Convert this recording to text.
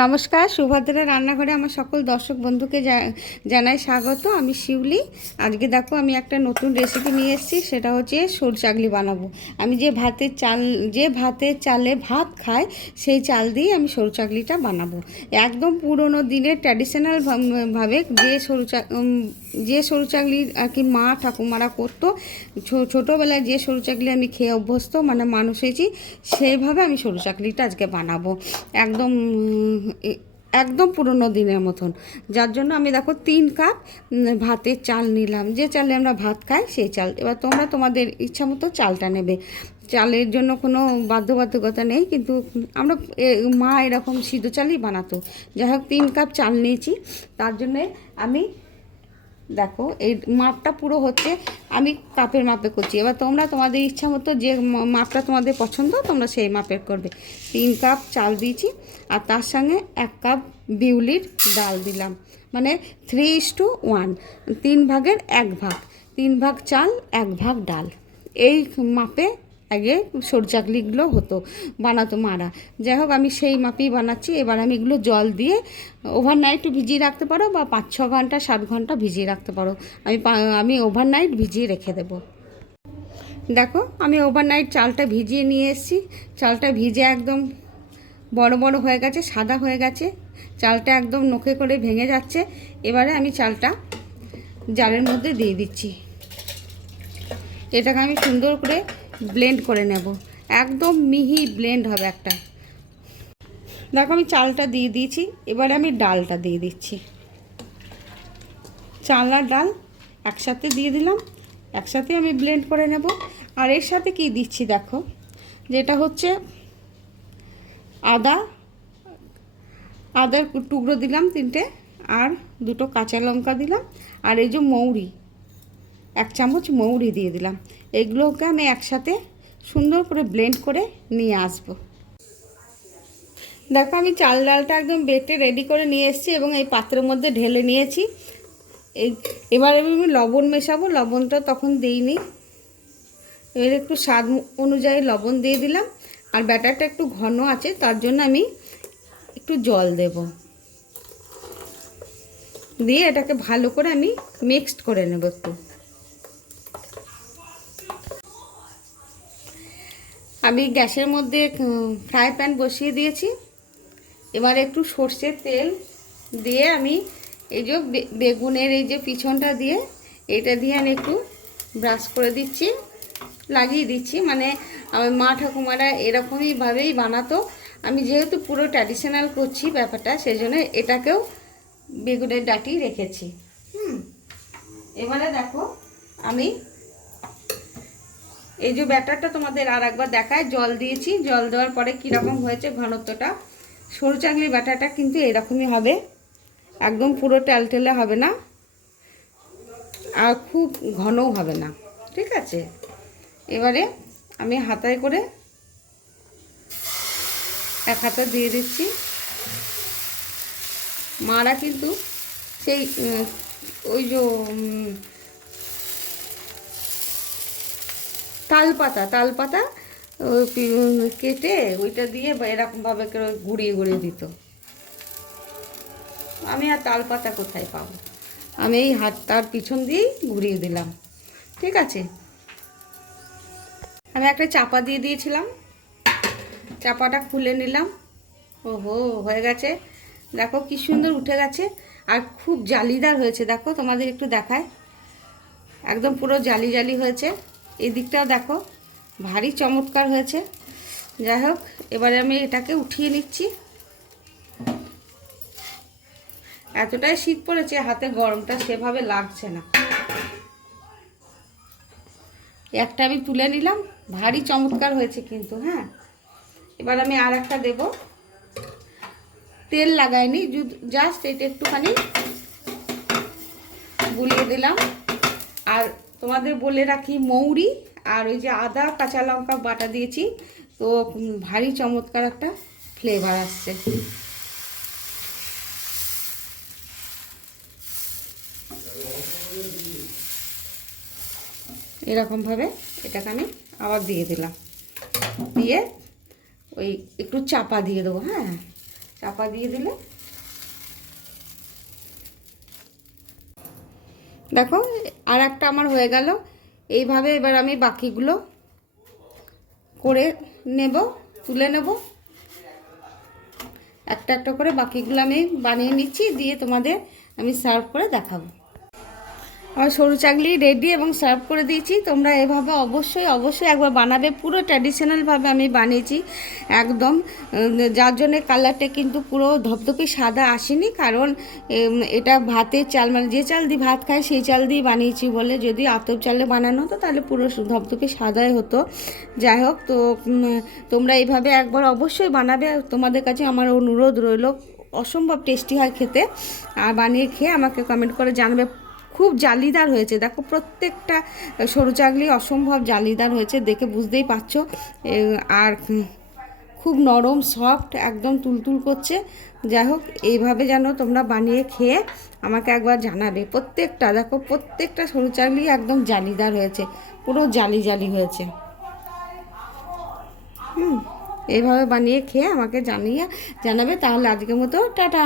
নমস্কার, সুভদ্রা রান্নাঘরে আমার সকল দর্শক বন্ধুকে জানাই স্বাগত। আমি শিউলি। আজকে দেখো আমি একটা নতুন রেসিপি নিয়ে এসেছি, সেটা হচ্ছে সর চাগলি বানাবো। আমি যে ভাতের চাল, যে ভাতের চালে ভাত খাই, সেই চাল দিয়ে আমি সরু চাগলিটা বানাবো। একদম পুরনো দিনের ট্র্যাডিশনাল ভাবে যে সরু চা যে সরু চাগলি আর কি মা ঠাকুমারা করতো ছোটোবেলায় যে সরু চাকলি আমি খেয়ে অভ্যস্ত মানে মানুষ হয়েছি, সেইভাবে আমি সরু চাকলিটা আজকে বানাবো। একদম একদম পুরনো দিনের মতন। যার জন্য আমি দেখো তিন কাপ ভাতের চাল নিলাম। যে চালে আমরা ভাত খাই, সেই চাল। এবার তোমরা তোমাদের ইচ্ছা মতো চালটা নেবে। চালের জন্য কোনো বাধ্যবাধকতা নেই, কিন্তু আমরা মা এরকম সিদ্ধ চালই বানাতো। যাই হোক, তিন কাপ চাল নিয়েছি। তার জন্যে আমি দেখো, এই মাপটা পুরো হচ্ছে আমি কাপের মাপে করছি। এবার তোমরা তোমাদের ইচ্ছা মতো যে মাপটা তোমাদের পছন্দ, তোমরা সেই মাপের করবে। তিন কাপ চাল দিয়েছি, আর তার সঙ্গে এক কাপ বিউলির ডাল দিলাম। মানে থ্রি ইস টু ওয়ান তিন ভাগের এক ভাগ। তিন ভাগ চাল, এক ভাগ ডাল। এই মাপে আগে সরু চাকলিগুলো হতো, বানাতো মারা। যাই হোক, আমি সেই মাপেই বানাচ্ছি। এবার আমি এগুলো জল দিয়ে ওভারনাইট ভিজিয়ে রাখতে পারো বা পাঁচ, ছ ঘণ্টা, সাত ঘণ্টা ভিজিয়ে রাখতে পারো। আমি আমি ওভারনাইট ভিজিয়ে রেখে দেবো। দেখো, আমি ওভারনাইট চালটা ভিজিয়ে নিয়ে এসেছি। চালটা ভিজে একদম বড় বড় হয়ে গেছে, সাদা হয়ে গেছে। চালটা একদম নখে করে ভেঙে যাচ্ছে। এবারে আমি চালটা জালের মধ্যে দিয়ে দিচ্ছি। এটাকে আমি সুন্দর করে ব্লেন্ড করে নেব। একদম মিহি ব্লেন্ড হবে একটা। দেখো আমি চালটা দিয়ে দিয়েছি, এবারে আমি ডালটা দিয়ে দিচ্ছি। চাল আর ডাল একসাথে দিয়ে দিলাম, একসাথে আমি ব্লেন্ড করে নেব। আর এর সাথে কি দিচ্ছি দেখো, যেটা হচ্ছে আদা, আদার টুকরো দিলাম তিনটে, আর দুটো কাঁচা লঙ্কা দিলাম, আর এই যে মৌরি, এক চামচ মৌরি দিয়ে দিলাম। এগুলোকে আমি একসাথে সুন্দর করে ব্লেন্ড করে নিয়ে আসব। দেখো আমি চাল ডালটা একদম বেটে রেডি করে নিয়ে এসেছি এবং এই পাত্রের মধ্যে ঢেলে নিয়েছি। এবার আমি লবণ মেশাবো, লবণটা তখন দিইনি। এবার একটু স্বাদ অনুযায়ী লবণ দিয়ে দিলাম। আর ব্যাটারটা একটু ঘন আছে, তার জন্য আমি একটু জল দেব। দিয়ে এটাকে ভালো করে আমি মিক্সড করে নেব একটু। আমি গ্যাসের মধ্যে ফ্রাই প্যান বসিয়ে দিয়েছি। এবার একটু সর্ষের তেল দিয়ে আমি এই যে বেগুনের এই যে পিছনটা দিয়ে, এটা দিয়ে আমি একটু ব্রাশ করে দিচ্ছি, লাগিয়ে দিচ্ছি। মানে আমার মা ঠাকুমারা এরকমইভাবেই বানাতো। আমি যেহেতু পুরো ট্র্যাডিশনাল করছি ব্যাপারটা সেই জন্য এটাকেও বেগুনের ডাটি রেখেছি। হুম, এবারে দেখো, আমি এই যে ব্যাটারটা তোমাদের আর একবার দেখায়, জল দিয়েছি। জল দেওয়ার পরে কীরকম হয়েছে ঘনত্বটা? সরু চাকলি ব্যাটারটা কিন্তু এরকমই হবে। একদম পুরো টেলটেলে হবে না। আর খুব ঘনও হবে না। ঠিক আছে? এবারে আমি হাতায় করে এক হাতে দিয়ে দিচ্ছি। মারা কিন্তু সেই ওই যে তালপাতা তালপাতা কেটে ওইটা দিয়ে এরকমভাবে করে ঘুরিয়ে ঘুরিয়ে দিত। আমি আর তালপাতা কোথায় পাবো? আমি এই হাত, তার পিছন দিয়েই ঘুরিয়ে দিলাম। ঠিক আছে? আমি একটা চাপা দিয়ে দিয়েছিলাম। চাপাটা খুলে নিলাম। ওহো, হয়ে গেছে। দেখো কি সুন্দর উঠে গেছে। আর খুব জালিদার হয়েছে। দেখো, তোমাদের একটু দেখায়। একদম পুরো জালি জালি হয়েছে। এই দিকটাও দেখো, ভারী চমৎকার হয়েছে। যাই হোক, এবারে আমি এটাকে উঠিয়ে নিচ্ছি। এতটাই শীত পড়েছে, হাতে গরমটা সেভাবে লাগছে না। একটা আমি তুলে নিলাম, ভারী চমৎকার হয়েছে কিন্তু হ্যাঁ। এবার আমি আর একটা দেবো। তেল লাগাইনি জাস্ট এটা একটুখানি বুলিয়ে দিলাম। আর তোমাদের বলে রাখি মৌরি আর ওই যে আদা, কাঁচা লঙ্কা বাটা দিয়েছি। তো ভারী চমৎকার একটা ফ্লেভার আসছে। এরকমভাবে এটাকে আমি আবার দিয়ে দিলাম। দিয়ে ওই একটু চাপা দিয়ে দেবো হ্যাঁ। চাপা দিয়ে দিলে দেখো, আর একটা আমার হয়ে গেল। এইভাবে এবার আমি বাকিগুলো করে নেব, তুলে নেব। একটা একটা করে বাকিগুলো আমি বানিয়ে নিচ্ছি, দিয়ে তোমাদের আমি সার্ভ করে দেখাবো। আমার সরু চাকলি রেডি এবং সার্ভ করে দিয়েছি। তোমরা এভাবে অবশ্যই অবশ্যই একবার বানাবে। পুরো ট্র্যাডিশনালভাবে আমি বানিয়েছি, একদম। যার জন্যে কালারটা কিন্তু পুরো ধপধপে সাদা আসেনি। কারণ এটা ভাতের চাল মানে যে চাল দিয়ে ভাত খায়, সেই চাল দিয়ে বানিয়েছি বলে যদি আতপ চালে বানানো হতো, তাহলে পুরো ধপধপে সাদাই হতো। যাই হোক, তো তোমরা এইভাবে একবার অবশ্যই বানাবে। তোমাদের কাছে আমার অনুরোধ রইল, অসম্ভব টেস্টি হয় খেতে। আর বানিয়ে খেয়ে আমাকে কমেন্ট করে জানাবে। খুব জালিদার হয়েছে। দেখো প্রত্যেকটা সরু চাকলি অসম্ভব জালিদার হয়েছে, দেখে বুঝতেই পারছ। আর খুব নরম সফট একদম তুলতুল করছে। যাই হোক, এইভাবে যেন তোমরা বানিয়ে খেয়ে আমাকে একবার জানাবে। প্রত্যেকটা, দেখো প্রত্যেকটা সরু চাকলি একদম জালিদার হয়েছে, পুরো জালি জালি হয়েছে। হুম, এইভাবে বানিয়ে খেয়ে আমাকে জানিয়ে জানাবে, তাহলে আজকের মতো টাটা।